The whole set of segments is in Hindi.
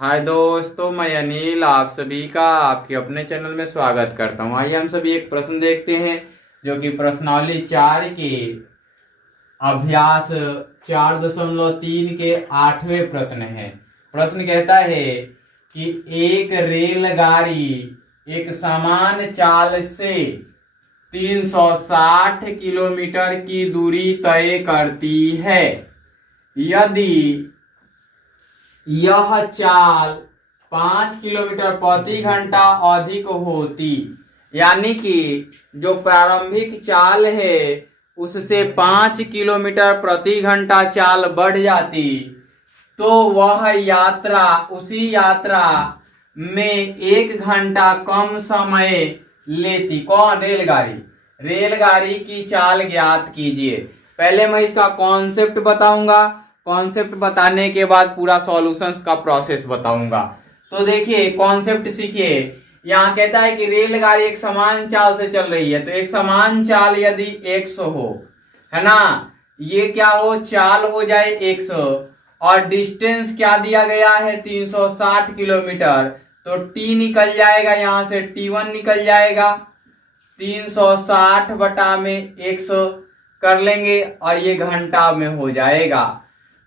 हाय दोस्तों, मैं अनिल आप सभी का आपके अपने चैनल में स्वागत करता हूं। आइए हम सभी एक प्रश्न देखते हैं जो कि प्रश्नावली 4 के अभ्यास 4.3 के 8वें प्रश्न है। प्रश्न कहता है कि एक रेलगाड़ी एक समान चाल से 360 किलोमीटर की दूरी तय करती है। यदि यह चाल 5 किलोमीटर प्रति घंटा अधिक होती, यानी कि जो प्रारंभिक चाल है उससे 5 किलोमीटर प्रति घंटा चाल बढ़ जाती, तो वह यात्रा उसी यात्रा में 1 घंटा कम समय लेती। कौन? रेलगाड़ी। रेलगाड़ी की चाल ज्ञात कीजिए। पहले मैं इसका कॉन्सेप्ट बताऊंगा, कॉन्सेप्ट बताने के बाद पूरा सॉल्यूशंस का प्रोसेस बताऊंगा। तो देखिए, कॉन्सेप्ट सीखिए। यहाँ कहता है कि रेलगाड़ी एक समान चाल से चल रही है, तो एक समान चाल यदि 100 हो, है ना, ये क्या हो, चाल हो जाए 100 और डिस्टेंस क्या दिया गया है 360 किलोमीटर, तो टी निकल जाएगा, यहां से T1 निकल जाएगा। 360 बटा में 100 कर लेंगे और ये घंटा में हो जाएगा।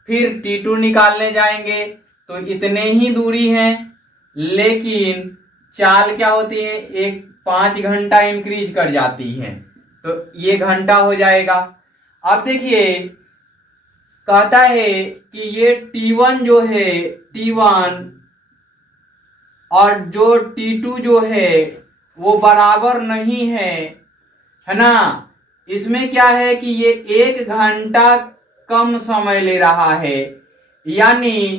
फिर T2 निकालने जाएंगे तो इतने ही दूरी है, लेकिन चाल क्या होती है, एक 5 घंटा इंक्रीज कर जाती है, तो ये घंटा हो जाएगा। अब देखिए, कहता है कि ये T1 जो है, T1 और जो T2 जो है वो बराबर नहीं है ना। इसमें क्या है कि ये 1 घंटा कम समय ले रहा है, यानी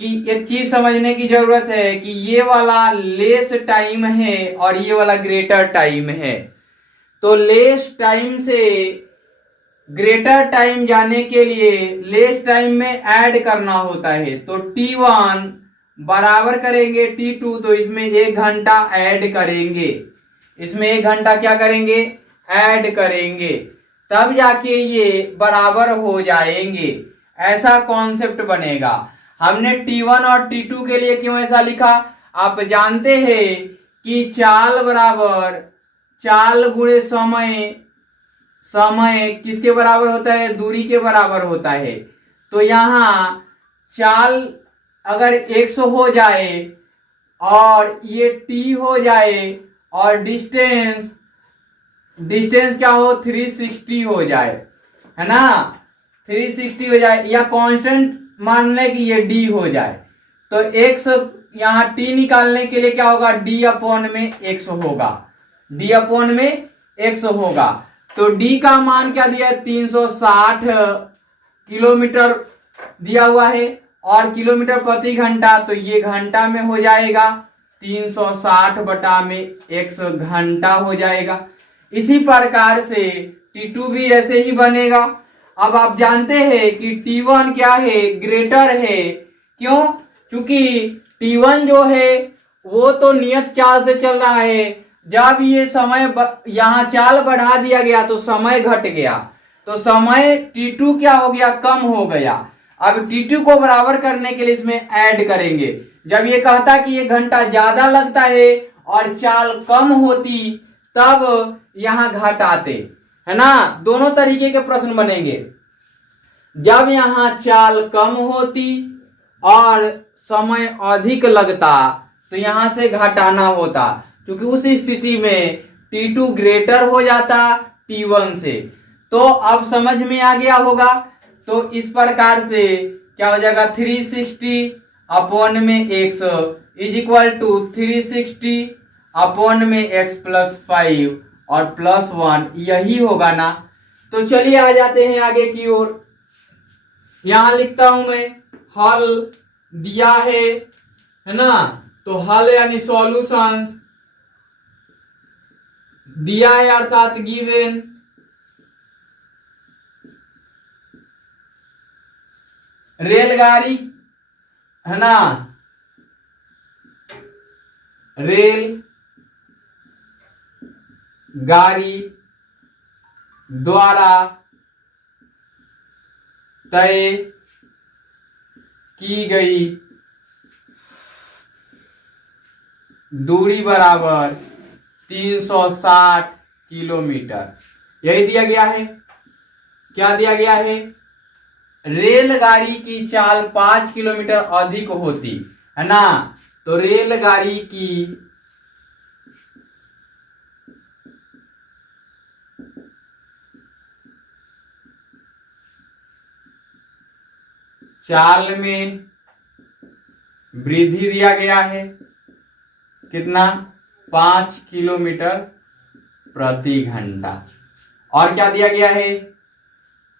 कि एक चीज समझने की जरूरत है कि ये वाला लेस टाइम है और ये वाला ग्रेटर टाइम है। तो लेस टाइम से ग्रेटर टाइम जाने के लिए लेस टाइम में ऐड करना होता है, तो T1 बराबर करेंगे T2, तो इसमें 1 घंटा ऐड करेंगे, इसमें 1 घंटा क्या करेंगे, ऐड करेंगे, तब जाके ये बराबर हो जाएंगे। ऐसा कॉन्सेप्ट बनेगा। हमने T1 और T2 के लिए क्यों ऐसा लिखा, आप जानते हैं कि चाल बराबर चाल गुणे समय, समय किसके बराबर होता है, दूरी के बराबर होता है। तो यहां चाल अगर 100 हो जाए और ये T हो जाए और डिस्टेंस क्या हो, 360 हो जाए, है ना, 360 हो जाए, या कांस्टेंट मान लें कि ये D हो जाए, तो 100 यहाँ T निकालने के लिए क्या होगा, D अपॉन में 100 होगा, D अपॉन में 100 होगा। तो D का मान क्या दिया है, 360 किलोमीटर दिया हुआ है और किलोमीटर प्रति घंटा, तो ये घंटा में हो जाएगा, 360 बटा में 100 घंटा हो जाएगा। इसी प्रकार से T2 भी ऐसे ही बनेगा। अब आप जानते हैं कि T1 क्या है, ग्रेटर है। क्यों? क्योंकि T1 जो है वो तो नियत चाल से चल रहा है, जब ये समय यहाँ चाल बढ़ा दिया गया तो समय घट गया, तो समय T2 क्या हो गया, कम हो गया। अब T2 को बराबर करने के लिए इसमें ऐड करेंगे। जब ये कहता कि ये घंटा ज्यादा लगता है और चाल कम होती, तब यहां घटाते, है ना। दोनों तरीके के प्रश्न बनेंगे। जब यहां चाल कम होती और समय अधिक लगता, तो यहां से घटाना होता, क्योंकि उस स्थिति में T2 ग्रेटर हो जाता T1 से। तो अब समझ में आ गया होगा। तो इस प्रकार से क्या हो जाएगा, 360 अपॉन में 100 इज इक्वल टू 360 अपॉन में x प्लस 5 और प्लस 1, यही होगा ना। तो चलिए आ जाते हैं आगे की ओर। यहां लिखता हूं मैं, हल दिया है ना, तो हल यानी सॉल्यूशंस दिया है, अर्थात गिवन। रेलगाड़ी, है ना, रेल गाड़ी द्वारा तय की गई दूरी बराबर 360 किलोमीटर। यही दिया गया है। क्या दिया गया है? रेलगाड़ी की चाल 5 किलोमीटर अधिक होती है ना, तो रेलगाड़ी की चाल में वृद्धि दिया गया है। कितना? 5 किलोमीटर प्रति घंटा। और क्या दिया गया है?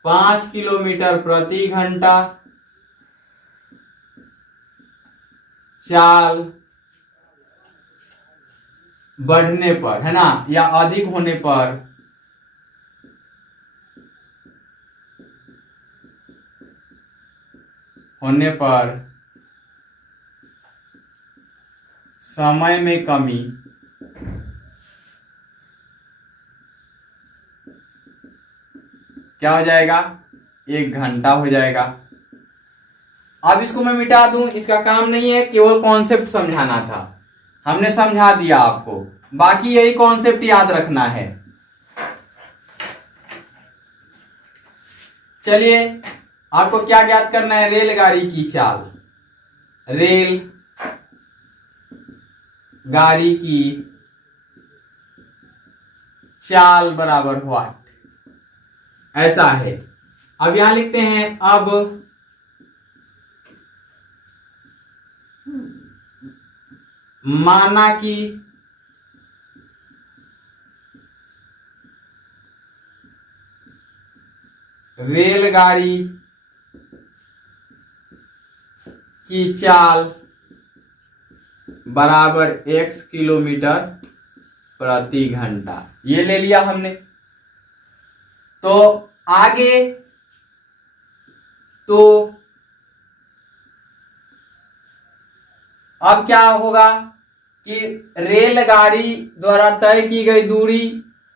5 किलोमीटर प्रति घंटा चाल बढ़ने पर, है ना, या अधिक होने पर समय में कमी क्या हो जाएगा? 1 घंटा हो जाएगा। अब इसको मैं मिटा दूं, इसका काम नहीं है, केवल कॉन्सेप्ट समझाना था। हमने समझा दिया आपको, बाकी यही कॉन्सेप्ट याद रखना है। चलिए, आपको क्या ज्ञात करना है? रेलगाड़ी की चाल। रेल गाड़ी की चाल बराबर व्हाट, ऐसा है। अब यहां लिखते हैं, अब माना कि रेलगाड़ी की चाल बराबर x किलोमीटर प्रति घंटा। ये ले लिया हमने। तो आगे तो अब क्या होगा कि रेलगाड़ी द्वारा तय की गई दूरी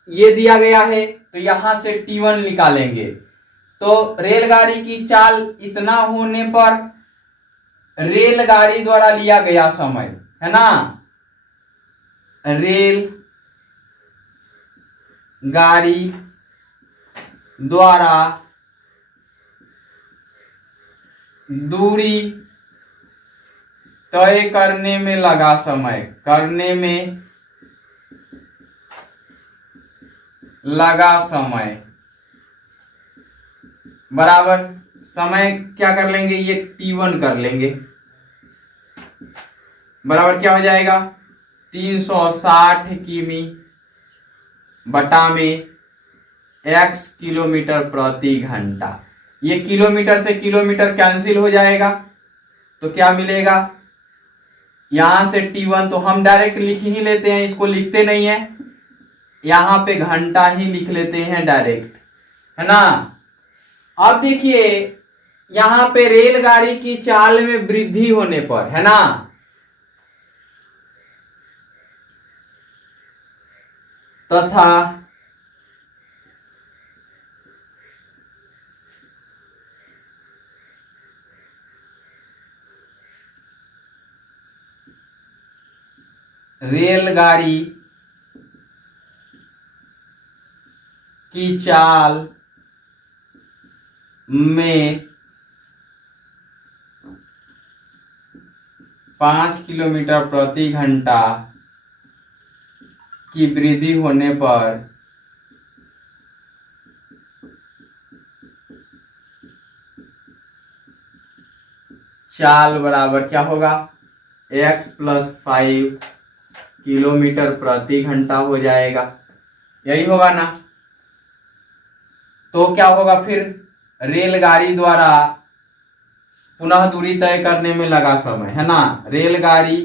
ये दिया गया है, तो यहां से T1 निकालेंगे। तो रेलगाड़ी की चाल इतना होने पर रेलगाड़ी द्वारा लिया गया समय, है ना, रेल गाड़ी द्वारा दूरी तय करने में लगा समय, बराबर समय क्या कर लेंगे? ये T1 कर लेंगे। बराबर क्या हो जाएगा? 360 किमी बटा में x किलोमीटर प्रति घंटा। ये किलोमीटर से किलोमीटर कैंसिल हो जाएगा, तो क्या मिलेगा? यहां से T1 तो हम डायरेक्ट लिख ही लेते हैं, इसको लिखते नहीं है, यहां पे घंटा ही लिख लेते हैं डायरेक्ट, है ना। अब देखिए, यहां पे रेलगाड़ी की चाल में वृद्धि होने पर, है ना, तथा रेलगाड़ी की चाल में 5 किलोमीटर प्रति घंटा की वृद्धि होने पर चाल बराबर क्या होगा? x + 5 किलोमीटर प्रति घंटा हो जाएगा। यही होगा ना। तो क्या होगा फिर? रेलगाड़ी द्वारा पुनः दूरी तय करने में लगा समय, है ना, रेलगाड़ी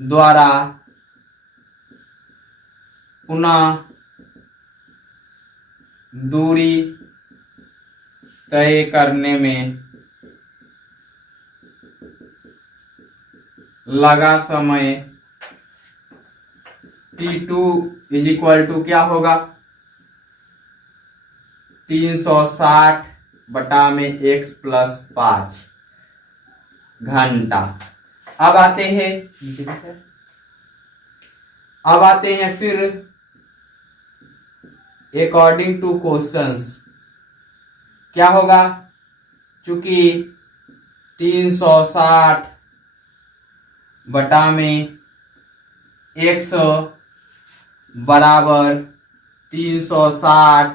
द्वारा पुनः दूरी तय करने में लगा समय T2 = क्या होगा? 360 बटा में x + 5 घंटा। अब आते हैं, अब आते हैं फिर अकॉर्डिंग टू क्वेश्चंस क्या होगा, चूंकि 360 बटा में x बराबर 360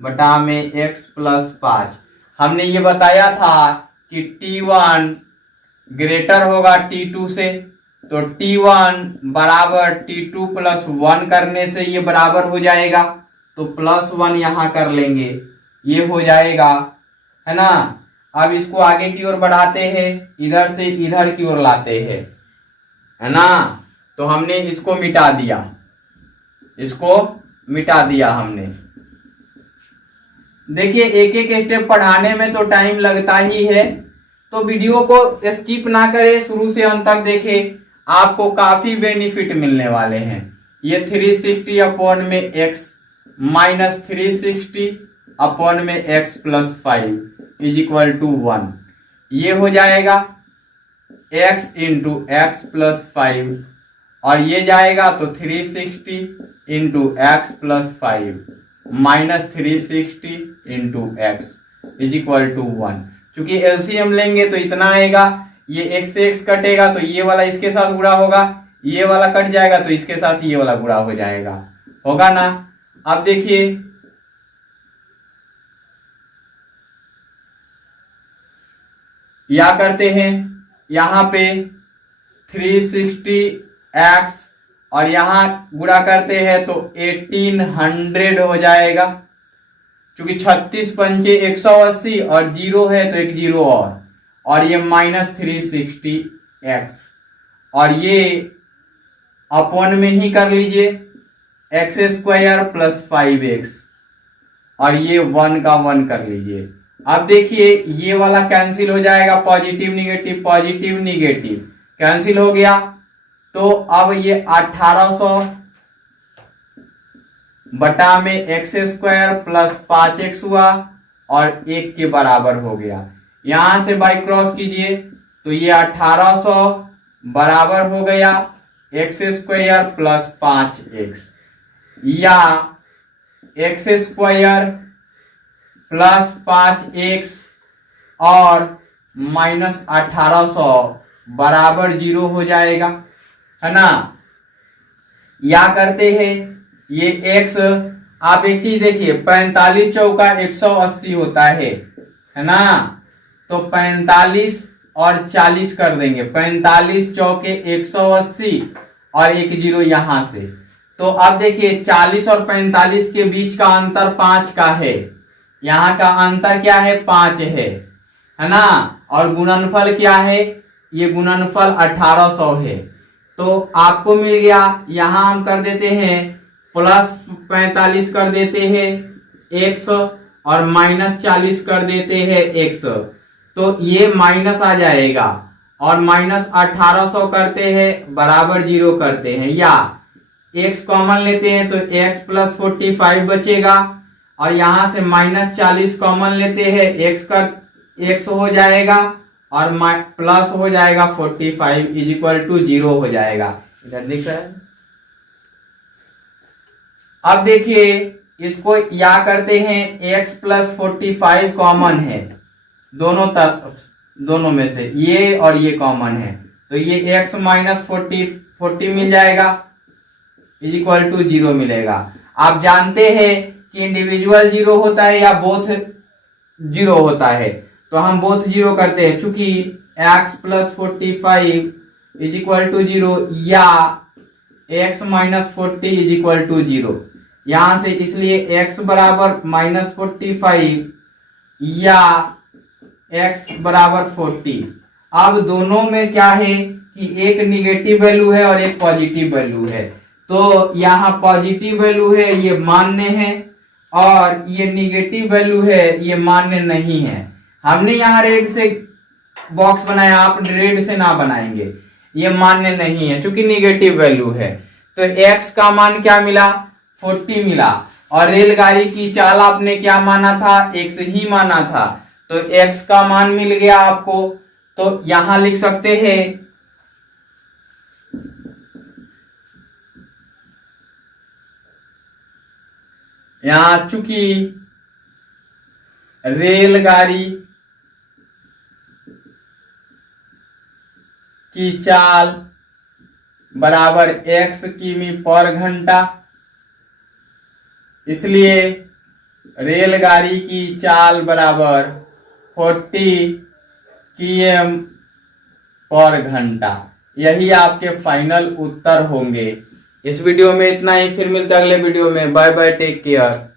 बटा में x प्लस 5। हमने ये बताया था कि T1 ग्रेटर होगा T2 से, तो T1 बराबर T2 प्लस 1 करने से ये बराबर हो जाएगा, तो प्लस 1 यहां कर लेंगे, ये हो जाएगा, है ना। अब इसको आगे की ओर बढ़ाते हैं, इधर से इधर की ओर लाते हैं, है ना। तो हमने इसको मिटा दिया, इसको मिटा दिया हमने। देखिए एक एक स्टेप पढ़ाने में तो टाइम लगता ही है, तो वीडियो को स्किप ना करें, शुरू से अंत तक देखें, आपको काफी बेनिफिट मिलने वाले हैं। ये 360 अपॉन में x माइनस 360 अपॉन में x plus 5 is equal to 1, ये हो जाएगा x इंटू एक्स प्लस 5, और ये जाएगा तो 360 into x plus 5 minus 360 into x is equal to 1। चूंकि एलसीएम लेंगे तो इतना आएगा, ये x से x कटेगा तो ये वाला इसके साथ गुणा होगा, ये वाला कट जाएगा तो इसके साथ ये वाला गुणा हो जाएगा, होगा ना। अब देखिए या करते हैं, यहां पे 360x और यहां गुणा करते हैं तो 1800 हो जाएगा, क्योंकि 36 पंचे 180 और 0 है तो एक 0 और ये माइनस 360x, और ये अपॉन में ही कर लीजिए एक्स स्क्वायर प्लस 5x, और ये 1 का 1 कर लीजिए। अब देखिए ये वाला कैंसिल हो जाएगा, पॉजिटिव निगेटिव कैंसिल हो गया, तो अब ये 1800 बटा में एक्स स्क्वायर प्लस 5x हुआ और 1 के बराबर हो गया। यहां से बाई क्रॉस कीजिए तो ये 1800 बराबर हो गया एक्स स्क्वायर प्लस 5x, या एक्स स्क्वायर प्लस 5x और माइनस 1800 बराबर 0 हो जाएगा, है ना। या करते हैं ये x, आप एक चीज देखिए 45 चौका 180 होता है ना, तो 45 और 40 कर देंगे, 45 चौके 180 और एक 0 यहां से। तो अब देखिए 40 और 45 के बीच का अंतर 5 का है, यहाँ का अंतर क्या है 5 है ना, और गुणनफल क्या है, ये गुणनफल 1800 है। तो आपको मिल गया, यहां हम कर देते हैं प्लस 45 कर देते हैं x और माइनस 40 कर देते हैं x, तो ये माइनस आ जाएगा, और माइनस 1800 करते हैं बराबर 0 करते हैं, या x कॉमन लेते हैं तो x प्लस 45 बचेगा, और यहां से माइनस 40 कॉमन लेते हैं, x का x हो जाएगा और प्लस हो जाएगा 45 इज इक्वल टू 0 हो जाएगा। इधर दिख रहा है। अब देखिए इसको या करते हैं, x प्लस 45 कॉमन है दोनों तरफ, दोनों में से ये और ये कॉमन है, तो ये x माइनस 40 मिल जाएगा इज इक्वल टू 0 मिलेगा। आप जानते हैं कि इंडिविजुअल 0 होता है या बोथ 0 होता है, तो हम बोथ 0 करते हैं, चूंकि x plus 45 is equal to 0 या x minus 40 is equal to 0, यहां से इसलिए x बराबर माइनस 45 या x बराबर 40। अब दोनों में क्या है कि एक निगेटिव वैल्यू है और एक पॉजिटिव वैल्यू है, तो यहाँ पॉजिटिव वैल्यू है ये मान्य है, और ये निगेटिव वैल्यू है ये मान्य नहीं है। हमने यहाँ रेड से बॉक्स बनाया, आप रेड से ना बनाएंगे, ये मान्य नहीं है क्योंकि निगेटिव वैल्यू है। तो x का मान क्या मिला 40 मिला, और रेलगाड़ी की चाल आपने क्या माना था x ही माना था, तो x का मान मिल गया आपको। तो यहां लिख सकते हैं यहाँ चूंकि रेलगाड़ी की चाल बराबर x किमी पर घंटा, इसलिए रेलगाड़ी की चाल बराबर 40 km पर घंटा। यही आपके फाइनल उत्तर होंगे। इस वीडियो में इतना ही, फिर मिलते हैं अगले वीडियो में। Bye bye, take care.